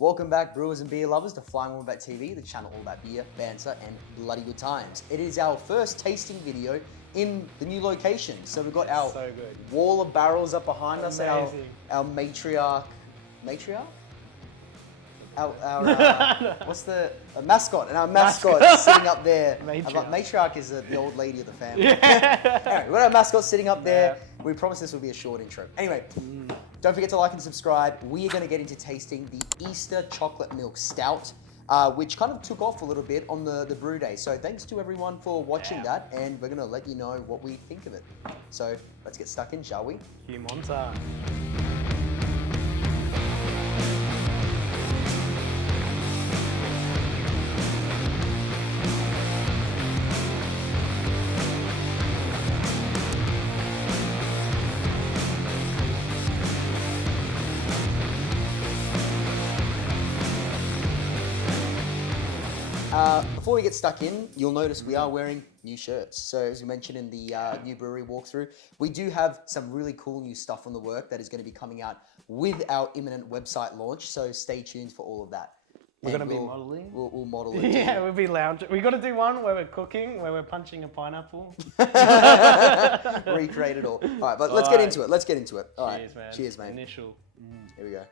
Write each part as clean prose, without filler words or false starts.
Welcome back, brewers and beer lovers, to Flying Wombat TV, the channel all about beer, banter, and bloody good times. It is our first tasting video in the new location. So we've got our wall of barrels up behind us, our matriarch, what's the mascot? And our mascot sitting up there. Matriarch is the old lady of the family. Anyway, we've got our mascot sitting up there. Yeah. We promised this would be a short intro. Anyway, don't forget to like and subscribe. We are going to get into tasting the Easter Chocolate Milk Stout, which kind of took off a little bit on the brew day. So thanks to everyone for watching that, and we're going to let you know what we think of it. So let's get stuck in, shall we? Cue Montage. Before we get stuck in, you'll notice we are wearing new shirts. So as we mentioned in the new brewery walkthrough, we do have some really cool new stuff on the work that is going to be coming out with our imminent website launch. So stay tuned for all of that. We're going to be modeling? We'll model it. Yeah, we'll be lounging. We've got to do one where we're cooking, where we're punching a pineapple. Recreate it all. All right, but let's get into it. Let's get into it. All right. Cheers, man. Cheers, mate. Initial. Here we go.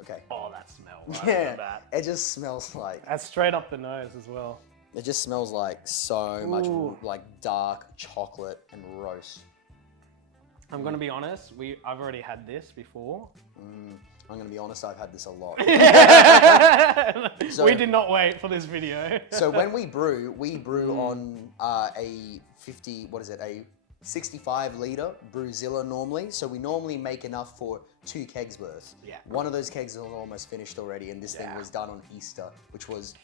Okay. Oh, that smell. Right Yeah, that. it just smells like... That's straight up the nose as well. It just smells like so much like dark chocolate and roast. I'm going to be honest, I've already had this before. I'm going to be honest, I've had this a lot. We did not wait for this video. So when we brew on a 65 litre Brewzilla normally. So we normally make enough for 2 kegs worth. Yeah. One of those kegs is almost finished already, and this thing was done on Easter, which was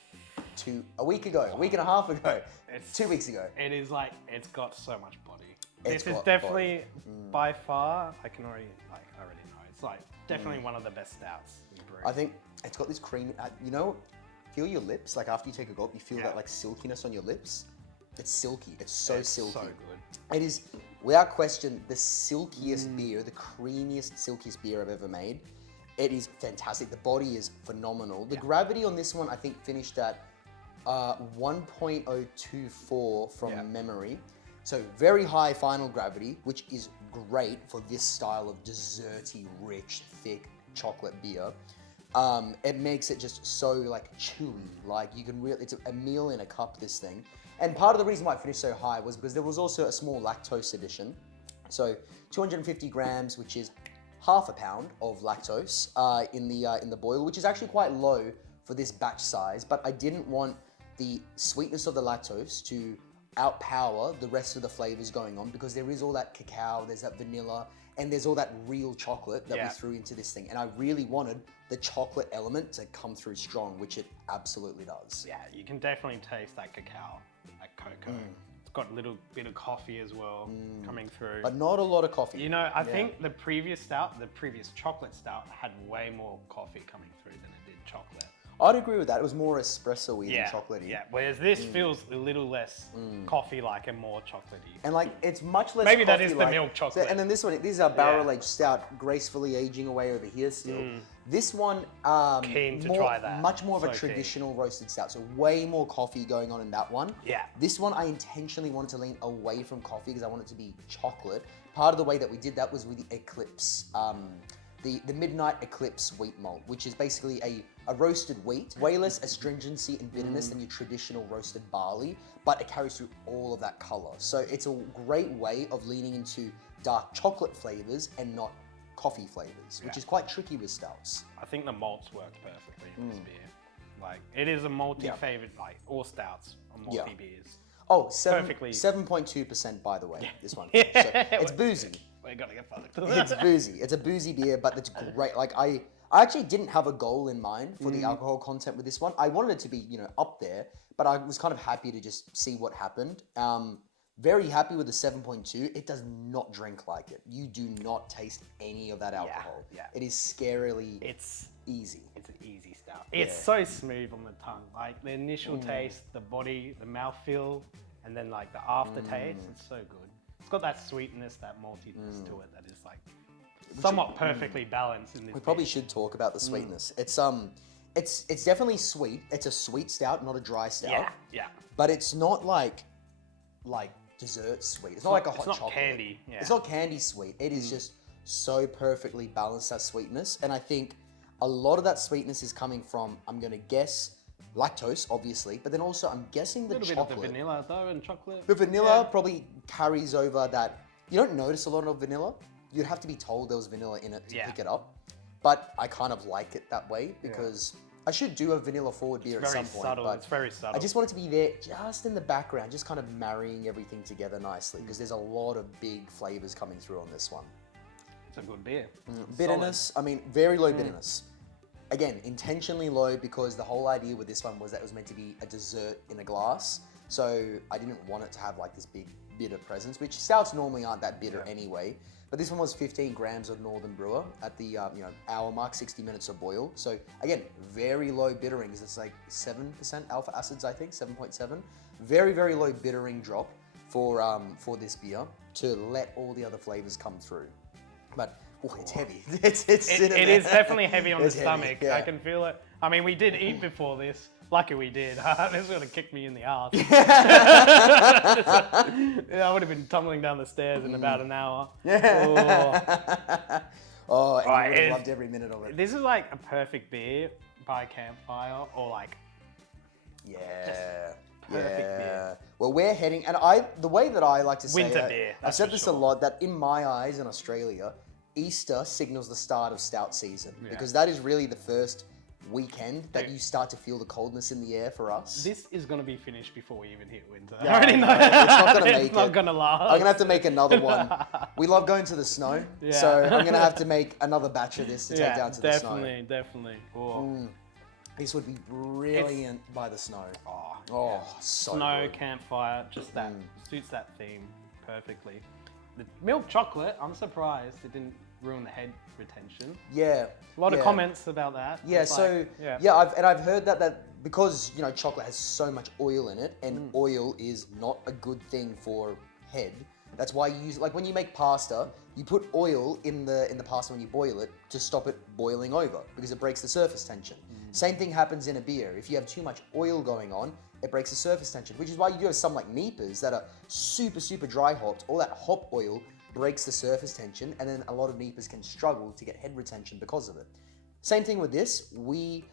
a week and a half ago, 2 weeks ago. It is like, it's got so much body. This is definitely, by far, I already know, it's like definitely one of the best stouts in brew. I think it's got this cream, feel your lips, like after you take a gulp, you feel that like silkiness on your lips. It's silky, it's so silky. So good. It is, without question, the silkiest beer, the creamiest, silkiest beer I've ever made. It is fantastic. The body is phenomenal. The gravity on this one, I think, finished at 1.024 from memory. So very high final gravity, which is great for this style of desserty, rich, thick chocolate beer. It makes it just so like chewy, like you can really, it's a meal in a cup, this thing. And part of the reason why it finished so high was because there was also a small lactose addition. So 250 grams, which is half a pound of lactose in the boil, which is actually quite low for this batch size. But I didn't want the sweetness of the lactose to outpower the rest of the flavors going on, because there is all that cacao, there's that vanilla, and there's all that real chocolate that we threw into this thing. And I really wanted the chocolate element to come through strong, which it absolutely does. Yeah, you can definitely taste that cacao, that cocoa. It's got a little bit of coffee as well coming through. But not a lot of coffee. You know, I think the previous stout, the previous chocolate stout, had way more coffee coming through than it did chocolate. I'd agree with that. It was more espresso-y than chocolatey. Yeah, whereas this feels a little less coffee-like and more chocolatey. And like, it's much less Maybe that is coffee-like. the milk chocolate. So, and then this one, these are barrel-aged stout, gracefully aging away over here still. This one, keen to try that. Much more of a traditional roasted stout, so way more coffee going on in that one. Yeah. This one, I intentionally wanted to lean away from coffee because I want it to be chocolate. Part of the way that we did that was with the Eclipse, the Midnight Eclipse wheat malt, which is basically a roasted wheat, way less astringency and bitterness than your traditional roasted barley, but it carries through all of that color. So it's a great way of leaning into dark chocolate flavors and not coffee flavors, which is quite tricky with stouts. I think the malts work perfectly in this beer. Like, it is a malty favorite, like all stouts are malty beers. Oh, 7.2% by the way, this one. So it's boozy. We're gonna get fucked. It's boozy. It's a boozy beer, but it's great. Like I actually didn't have a goal in mind for the alcohol content with this one. I wanted it to be, up there, but I was kind of happy to just see what happened. Very happy with the 7.2. It does not drink like it. You do not taste any of that alcohol. Yeah. It is scarily easy. It's an easy stout. It's so smooth on the tongue. Like the initial taste, the body, the mouthfeel, and then like the aftertaste, it's so good. It's got that sweetness, that maltiness to it that is like somewhat perfectly balanced in this. We probably should talk about the sweetness. It's definitely sweet. It's a sweet stout, not a dry stout. Yeah. But it's not like dessert sweet. It's not like a hot chocolate. It's not candy. Yeah. It's not candy sweet. It is just so perfectly balanced, that sweetness. And I think a lot of that sweetness is coming from, I'm going to guess, lactose, obviously, but then also I'm guessing the chocolate. A little bit of the vanilla though, and chocolate. The vanilla probably carries over that. You don't notice a lot of vanilla. You'd have to be told there was vanilla in it to pick it up. But I kind of like it that way because I should do a vanilla forward beer at some point. Subtle. It's very subtle. I just want it to be there just in the background, just kind of marrying everything together nicely because there's a lot of big flavors coming through on this one. It's a good beer. Bitterness, I mean, very low bitterness. Again, intentionally low because the whole idea with this one was that it was meant to be a dessert in a glass. So I didn't want it to have like this big bitter presence, which stouts normally aren't that bitter anyway. But this one was 15 grams of Northern Brewer at the hour mark, 60 minutes of boil. So again, very low bittering because it's like 7% alpha acids, I think, 7.7. Very, very low bittering drop for this beer to let all the other flavors come through. But it's heavy. It is definitely heavy on the stomach. Heavy, yeah. I can feel it. I mean, we did eat before this. Lucky we did. This would have kicked me in the ass. I would have been tumbling down the stairs in about an hour. Oh, and I would have loved every minute of it. This is like a perfect beer by campfire or like... Perfect beer. Well, we're heading, and the way that I like to say winter it, beer. I've said this a lot, that in my eyes in Australia, Easter signals the start of stout season because that is really the first weekend that you start to feel the coldness in the air for us. This is going to be finished before we even hit winter. Yeah, I already know. It's not going to make It's not going to last. I'm going to have to make another one. We love going to the snow, so I'm going to have to make another batch of this to take down to the snow. Definitely. This would be brilliant by the snow. So snow, good. campfire, just that suits that theme perfectly. The milk chocolate, I'm surprised it didn't ruin the head retention. Yeah. A lot of comments about that. Yeah, it's so I've heard that because chocolate has so much oil in it, and oil is not a good thing for head. That's why you use, like when you make pasta, you put oil in the pasta when you boil it to stop it boiling over because it breaks the surface tension. Same thing happens in a beer. If you have too much oil going on, it breaks the surface tension, which is why you do have some like Nibs that are super, super dry hopped. All that hop oil breaks the surface tension, and then a lot of Nibs can struggle to get head retention because of it. Same thing with this. We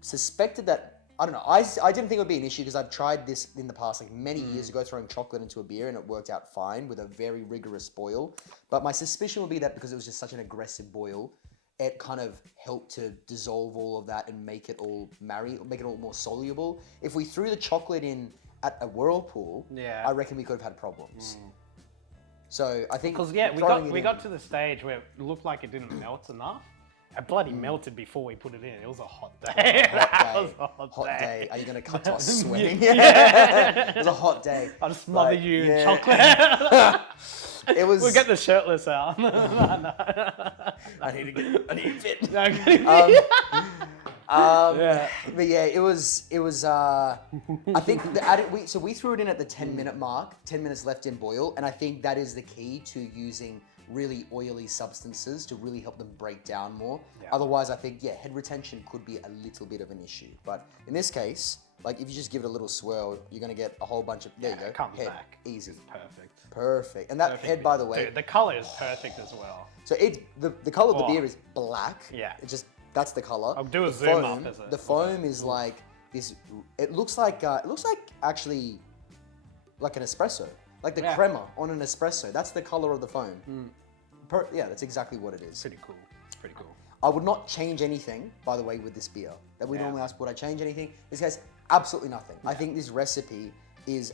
suspected that, I don't know, I didn't think it would be an issue because I've tried this in the past, like many years ago, throwing chocolate into a beer, and it worked out fine with a very rigorous boil. But my suspicion would be that because it was just such an aggressive boil, it kind of helped to dissolve all of that and make it all make it all more soluble. If we threw the chocolate in at a Whirlpool, I reckon we could have had problems. So I think because we got to the stage where it looked like it didn't melt enough. It bloody melted before we put it in. It was a hot day. Hot day. Are you gonna cut to us sweating? It was a hot day. I'll smother you in chocolate. It was. We'll get the shirtless out. I need to fit. But yeah, it was. I think we threw it in at the 10-minute mark. 10 minutes left in boil, and I think that is the key to using really oily substances to really help them break down more. Otherwise, I think head retention could be a little bit of an issue. But in this case, like if you just give it a little swirl, you're gonna get a whole bunch of there you go. It comes head, back. Easy. It's perfect. Perfect. And that head, by the way, dude, the color is perfect as well. So it's the color of the beer is black. Yeah. It just that's the color. I'll do a the zoom foam, up. The foam is like this. It looks like actually like an espresso, like the crema on an espresso. That's the color of the foam. That's exactly what it is. Pretty cool. Pretty cool. I would not change anything, by the way, with this beer. That we normally ask, would I change anything? This guy's absolutely nothing. I think this recipe is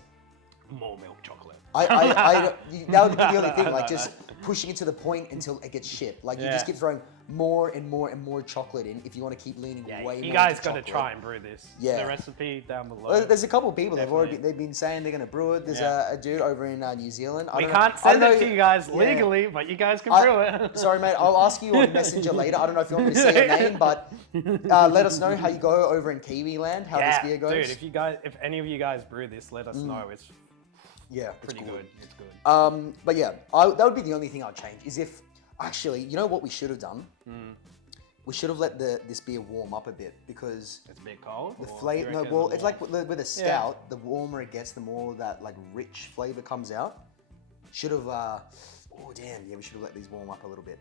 more milk chocolate. That would be the only thing, like just pushing it to the point until it gets shipped. Like you just keep throwing more and more and more chocolate in if you want to keep leaning way more. You guys got to chocolate. try and brew this. Yeah. The recipe down below. Well, there's a couple of people they've been saying they're going to brew it. There's a dude over in New Zealand. We can't send it to you guys legally, but you guys can brew it. Sorry, mate. I'll ask you on Messenger later. I don't know if you want me to say your name, but let us know how you go over in Kiwi land, how this beer goes. Dude, if any of you guys brew this, let us know. It's pretty good. It's good. But yeah, that would be the only thing I'd change is if Actually, you know what we should have done? We should have let this beer warm up a bit because it's a bit cold. the flavor. No, well, it's like with a stout. The warmer it gets, the more that like rich flavor comes out. Should have. Oh damn! Yeah, we should have let these warm up a little bit.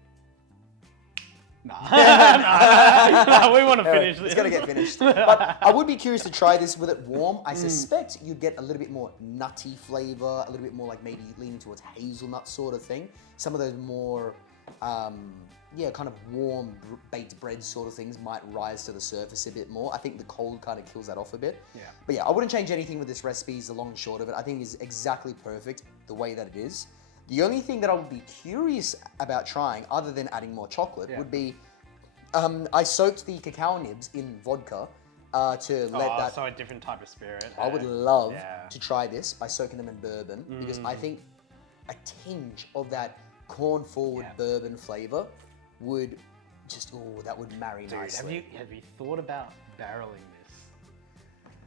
Nah, we want to finish this. It's gonna get finished. But I would be curious to try this with it warm. I suspect you'd get a little bit more nutty flavor, a little bit more like maybe leaning towards hazelnut sort of thing. Some of those more. Kind of warm baked bread sort of things might rise to the surface a bit more. I think the cold kind of kills that off a bit. Yeah. But yeah, I wouldn't change anything with this recipe is the long and short of it. I think it's exactly perfect the way that it is. The only thing that I would be curious about trying, other than adding more chocolate, would be, I soaked the cacao nibs in vodka to let that... So a different type of spirit. I would love to try this by soaking them in bourbon because I think a tinge of that corn forward bourbon flavor would just that would marry nicely. Have you thought about barreling this?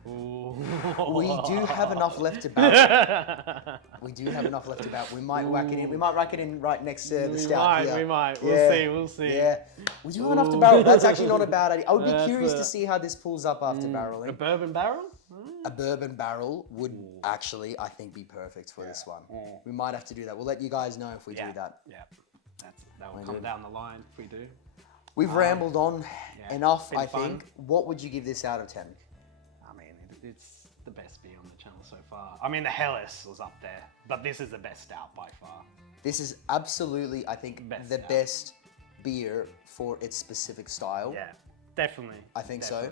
Ooh. We do have enough left to barrel. We do have enough left to barrel. We might whack it in. We might rack it in right next to the stout here. We might. We'll see. Yeah. We do have enough to barrel. That's actually not a bad idea. I would be curious to see how this pulls up after barreling. A bourbon barrel? A bourbon barrel would actually, I think, be perfect for this one. We might have to do that. We'll let you guys know if we do that. Yeah. That will come down the line if we do. We've rambled on enough, I think. What would you give this out of 10? I mean, it's the best beer on the channel so far. I mean, the Helles was up there, but this is the best stout by far. This is absolutely, I think, the best beer for its specific style. Yeah, definitely. I think so.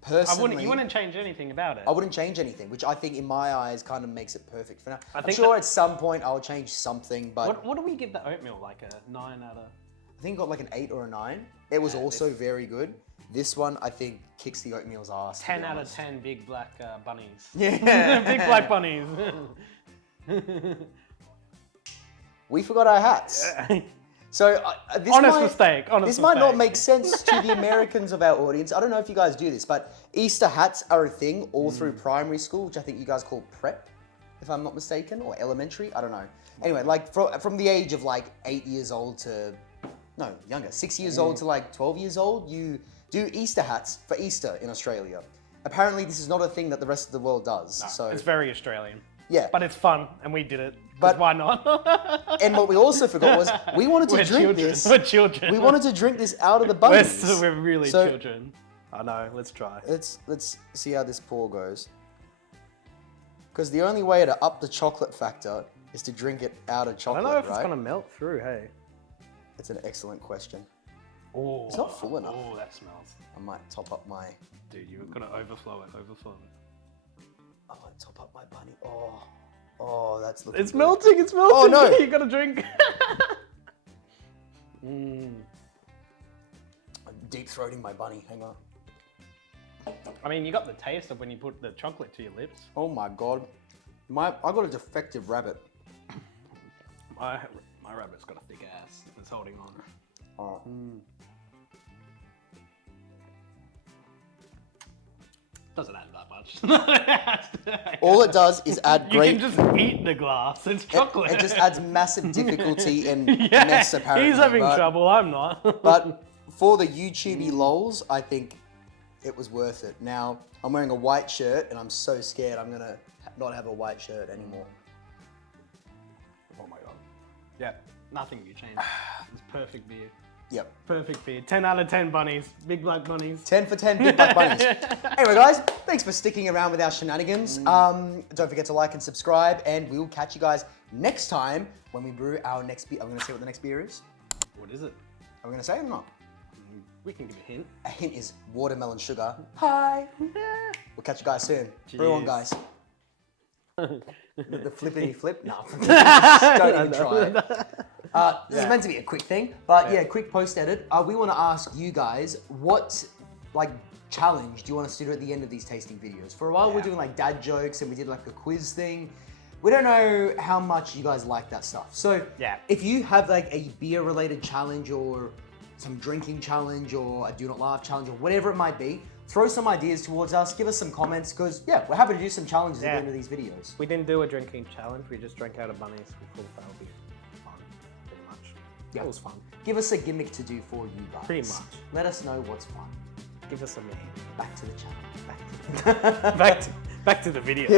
Personally, you wouldn't change anything about it. I wouldn't change anything, which I think in my eyes kind of makes it perfect for now. I'm sure at some point I'll change something, but... What do we give the oatmeal? Like a 9 out of... I think it got like an 8 or a 9. It was also very good. This one, I think, kicks the oatmeal's ass. 10 out of 10 big black bunnies. Yeah. Big black bunnies. We forgot our hats. So this might not make sense to the Americans of our audience. I don't know if you guys do this, but Easter hats are a thing all through primary school, which I think you guys call prep, if I'm not mistaken, or elementary. I don't know. Anyway, like from the age of like 8 years old to, no, younger, 6 years old to like 12 years old, you do Easter hats for Easter in Australia. Apparently, this is not a thing that the rest of the world does. No, so it's very Australian. Yeah. But it's fun, and we did it. But why not? And what we also forgot was we wanted to drink this. We're children. We wanted to drink this out of the Bunnies. We're really children. I know. Let's try. Let's see how this pour goes. Because the only way to up the chocolate factor is to drink it out of chocolate, right? I don't know if it's gonna melt through. Hey. It's an excellent question. Oh. It's not full enough. Oh, that smells. I might top up my. Dude, you're gonna overflow it. I might top up my bunny. Oh, that's looking It's good. melting, it's melting. Oh, no. You gotta drink. I'm deep throating my bunny. Hang on. I mean, you got the taste of when you put the chocolate to your lips. Oh my God. I got a defective rabbit. My rabbit's got a thick ass. It's holding on. Oh. Doesn't add that much. All it does is add great... You can just eat the glass. It's chocolate. It just adds massive difficulty and mess, apparently. He's having trouble. I'm not. But for the YouTubey lols, I think it was worth it. Now, I'm wearing a white shirt, and I'm so scared I'm going to not have a white shirt anymore. Oh my God. Yeah, nothing you changed. It's perfect beer. Yep. Perfect beer. 10 out of 10 bunnies. Big black bunnies. 10 for 10 big black bunnies. Anyway, guys, thanks for sticking around with our shenanigans. Don't forget to like and subscribe, and we will catch you guys next time when we brew our next beer. I'm going to say what the next beer is. What is it? Are we going to say it or not? We can give a hint. A hint is watermelon sugar. Hi. We'll catch you guys soon. Brew on, guys. The flippity flip? No. Don't even try it. This is meant to be a quick thing, but yeah, quick post edit. We want to ask you guys what challenge do you want us to do at the end of these tasting videos? For a while, we're doing like dad jokes and we did like a quiz thing. We don't know how much you guys like that stuff. So if you have like a beer related challenge or some drinking challenge or a do not laugh challenge or whatever it might be, throw some ideas towards us, give us some comments, because we're happy to do some challenges at the end of these videos. We didn't do a drinking challenge, we just drank out of Bunnies with full fail beer. Fun, pretty much. That was fun. Give us a gimmick to do for you guys. Pretty much. Let us know what's fun. Give us a meme. Back to the channel. Back to the video.